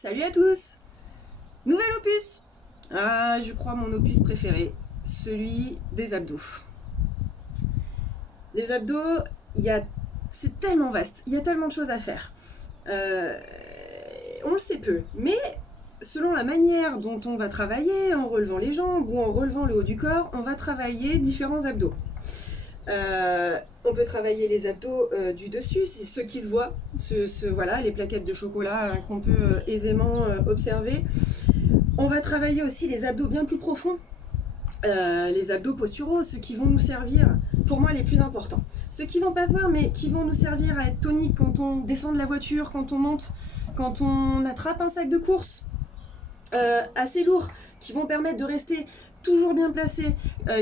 Salut à tous! Nouvel opus! Ah, je crois mon opus préféré, celui des abdos. Les abdos, c'est tellement vaste, il y a tellement de choses à faire. On le sait peu, mais selon la manière dont on va travailler, en relevant les jambes ou en relevant le haut du corps, on va travailler différents abdos. On peut travailler les abdos du dessus, c'est ceux qui se voient, voilà, les plaquettes de chocolat qu'on peut aisément observer. On va travailler aussi les abdos bien plus profonds, les abdos posturaux, ceux qui vont nous servir, pour moi les plus importants. Ceux qui vont pas se voir, mais qui vont nous servir à être toniques quand on descend de la voiture, quand on monte, quand on attrape un sac de course assez lourd, qui vont permettre de rester toujours bien placé,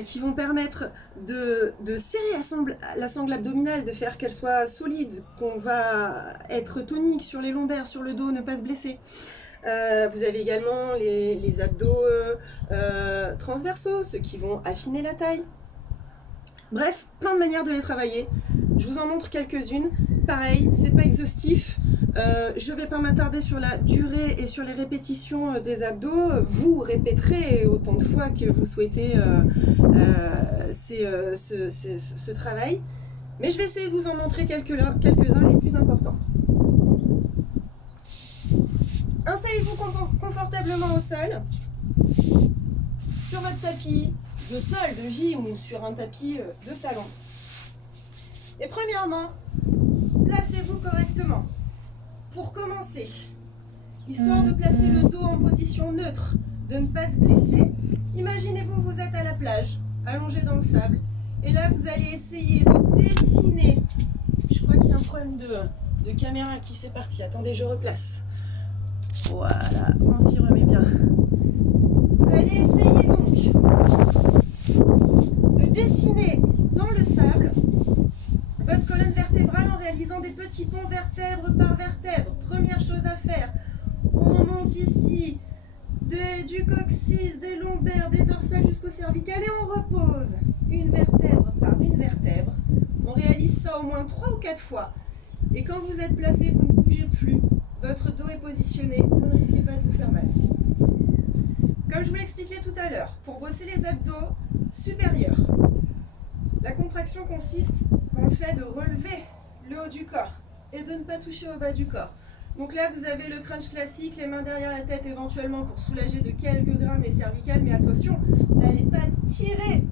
qui vont permettre de serrer la sangle abdominale, de faire qu'elle soit solide, qu'on va être tonique sur les lombaires, sur le dos, ne pas se blesser. Vous avez également les abdos transversaux, ceux qui vont affiner la taille. Bref, plein de manières de les travailler. Je vous en montre quelques-unes. Pareil, c'est pas exhaustif. Je vais pas m'attarder sur la durée et sur les répétitions des abdos. Vous répéterez autant de fois que vous souhaitez ce travail. Mais je vais essayer de vous en montrer quelques-uns les plus importants. Installez-vous confortablement au sol, sur votre tapis de sol, de gym ou sur un tapis de salon. Et premièrement, placez-vous correctement. Pour commencer, histoire de placer le dos en position neutre, de ne pas se blesser, imaginez-vous, vous êtes à la plage, allongé dans le sable, et là vous allez essayer de dessiner. Je crois qu'il y a un problème de caméra qui s'est parti. Attendez, je replace. Voilà, on s'y remet bien. Vous allez essayer donc de dessiner dans le sable votre colonne vertébrale en réalisant des petits ponts vertèbre par vertèbre. Première chose à faire, on monte ici du coccyx, des lombaires, des dorsales jusqu'au cervical et on repose une vertèbre par une vertèbre. On réalise ça au moins 3 ou 4 fois. Et quand vous êtes placé, vous ne bougez plus. Votre dos est positionné, vous ne risquez pas de vous faire mal. Comme je vous l'expliquais tout à l'heure, pour bosser les abdos supérieurs, la contraction consiste dans le fait de relever le haut du corps et de ne pas toucher au bas du corps. Donc là, vous avez le crunch classique, les mains derrière la tête éventuellement pour soulager de quelques grammes les cervicales, mais attention, n'allez pas tirer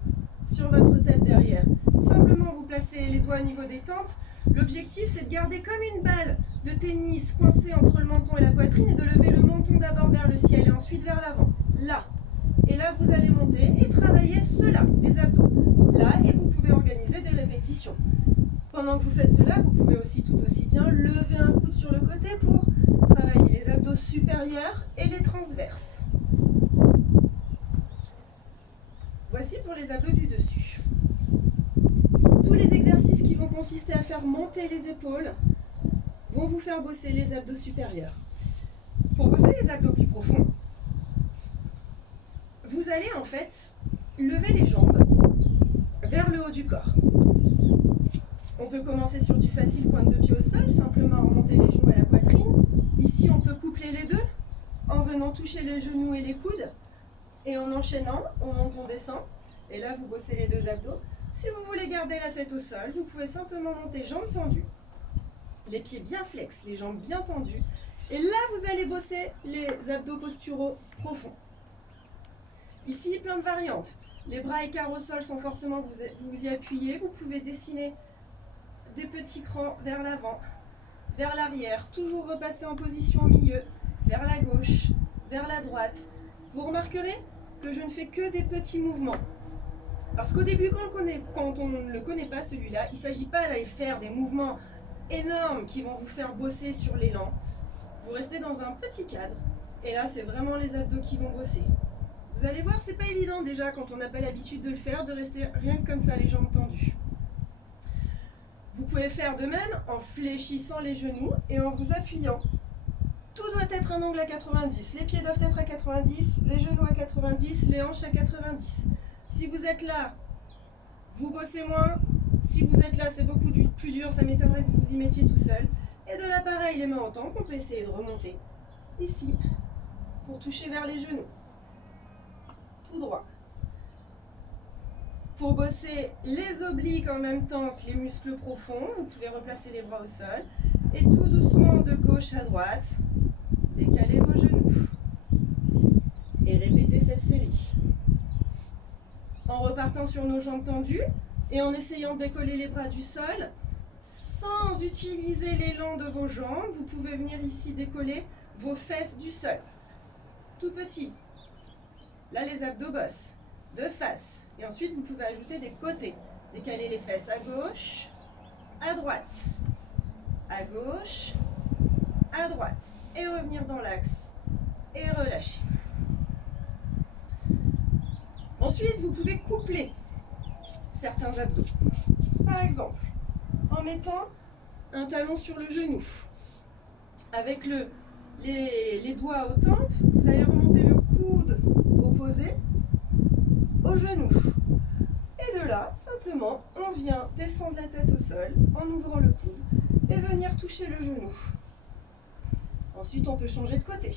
sur votre tête derrière. Simplement, vous placez les doigts au niveau des tempes. L'objectif, c'est de garder comme une balle de tennis coincée entre le menton et la poitrine et de lever le menton d'abord vers le ciel et ensuite vers l'avant. Là. Et là, vous allez monter et travailler cela, les abdos. Là, et vous pouvez organiser des répétitions. Pendant que vous faites cela, vous pouvez aussi tout aussi bien lever un coude sur le côté pour travailler les abdos supérieurs et les transverses. Voici pour les abdos du dessus. Tous les exercices qui vont consister à faire monter les épaules vont vous faire bosser les abdos supérieurs. Pour bosser les abdos plus profonds, vous allez en fait lever les jambes vers le haut du corps. On peut commencer sur du facile pointe de pied au sol, simplement remonter les genoux à la poitrine. Ici, on peut coupler les deux en venant toucher les genoux et les coudes. Et en enchaînant, on monte, on descend. Et là, vous bossez les deux abdos. Si vous voulez garder la tête au sol, vous pouvez simplement monter jambes tendues, les pieds bien flex, les jambes bien tendues. Et là, vous allez bosser les abdos posturaux profonds. Ici, plein de variantes. Les bras écarts au sol sans forcément vous y appuyer. Vous pouvez dessiner des petits crans vers l'avant, vers l'arrière. Toujours repasser en position au milieu, vers la gauche, vers la droite. Vous remarquerez que je ne fais que des petits mouvements. Parce qu'au début, quand on ne le connaît pas, celui-là, il ne s'agit pas d'aller faire des mouvements énormes qui vont vous faire bosser sur l'élan. Vous restez dans un petit cadre. Et là, c'est vraiment les abdos qui vont bosser. Vous allez voir, c'est pas évident déjà quand on n'a pas l'habitude de le faire, de rester rien que comme ça, les jambes tendues. Vous pouvez faire de même en fléchissant les genoux et en vous appuyant. Tout doit être un angle à 90. Les pieds doivent être à 90, les genoux à 90, les hanches à 90. Si vous êtes là, vous bossez moins. Si vous êtes là, c'est beaucoup plus dur. Ça m'étonnerait que vous vous y mettiez tout seul. Et de là, pareil, les mains en temps, on peut essayer de remonter ici, pour toucher vers les genoux. Tout droit. Pour bosser les obliques en même temps que les muscles profonds, vous pouvez replacer les bras au sol. Et tout doucement de gauche à droite, décalez vos genoux. Et répétez cette série. En repartant sur nos jambes tendues et en essayant de décoller les bras du sol, sans utiliser l'élan de vos jambes, vous pouvez venir ici décoller vos fesses du sol. Tout petit. Là, les abdos bossent de face. Et ensuite, vous pouvez ajouter des côtés. Décaler les fesses à gauche, à droite, à gauche, à droite. Et revenir dans l'axe et relâcher. Ensuite, vous pouvez coupler certains abdos. Par exemple, en mettant un talon sur le genou. Avec les doigts aux tempes, vous allez remonter le coude opposé au genou. Et de là, simplement, on vient descendre la tête au sol en ouvrant le coude et venir toucher le genou. Ensuite, on peut changer de côté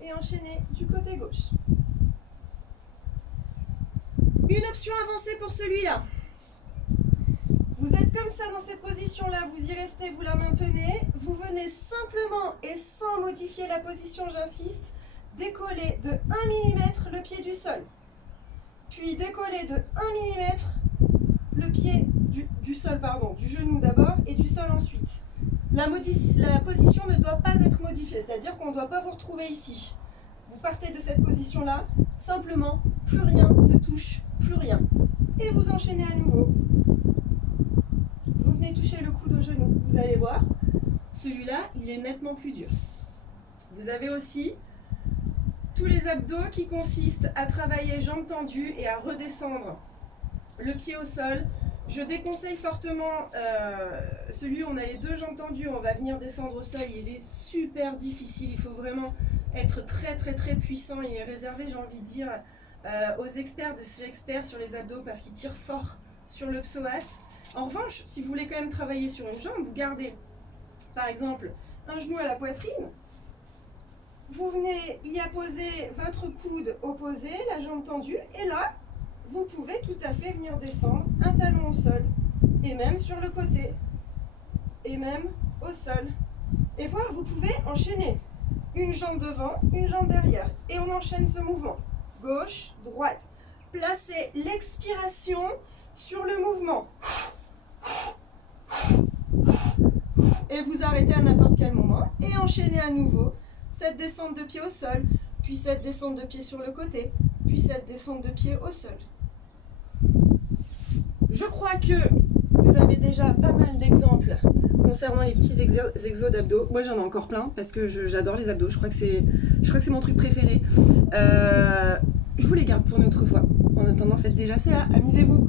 et enchaîner du côté gauche. Une option avancée pour celui-là. Vous êtes comme ça dans cette position-là, vous y restez, vous la maintenez. Vous venez simplement et sans modifier la position, j'insiste, décoller de 1 mm le pied du sol. Puis décoller de 1 mm le pied du sol, du genou d'abord et du sol ensuite. La position ne doit pas être modifiée, c'est-à-dire qu'on ne doit pas vous retrouver ici. Vous partez de cette position-là, simplement, plus rien ne touche, plus rien. Et vous enchaînez à nouveau. Vous venez toucher le coude au genou. Vous allez voir, celui-là, il est nettement plus dur. Vous avez aussi tous les abdos qui consistent à travailler jambes tendues et à redescendre le pied au sol. Je déconseille fortement celui où on a les deux jambes tendues, on va venir descendre au sol, il est super difficile, il faut vraiment être très puissant. Il est réservé, j'ai envie de dire, aux experts de chez experts sur les abdos parce qu'ils tirent fort sur le psoas. En revanche, si vous voulez quand même travailler sur une jambe, vous gardez par exemple un genou à la poitrine, vous venez y apposer votre coude opposé, la jambe tendue, et là, vous pouvez tout à fait venir descendre un talon au sol, et même sur le côté, et même au sol. Et voir, vous pouvez enchaîner une jambe devant, une jambe derrière, et on enchaîne ce mouvement. Gauche, droite. Placez l'expiration sur le mouvement. Et vous arrêtez à n'importe quel moment, et enchaînez à nouveau cette descente de pied au sol, puis cette descente de pied sur le côté, puis cette descente de pied au sol. Je crois que vous avez déjà pas mal d'exemples concernant les petits exos d'abdos. Moi j'en ai encore plein parce que j'adore les abdos, je crois que c'est mon truc préféré. Je vous les garde pour une autre fois. En attendant, faites déjà cela, amusez-vous.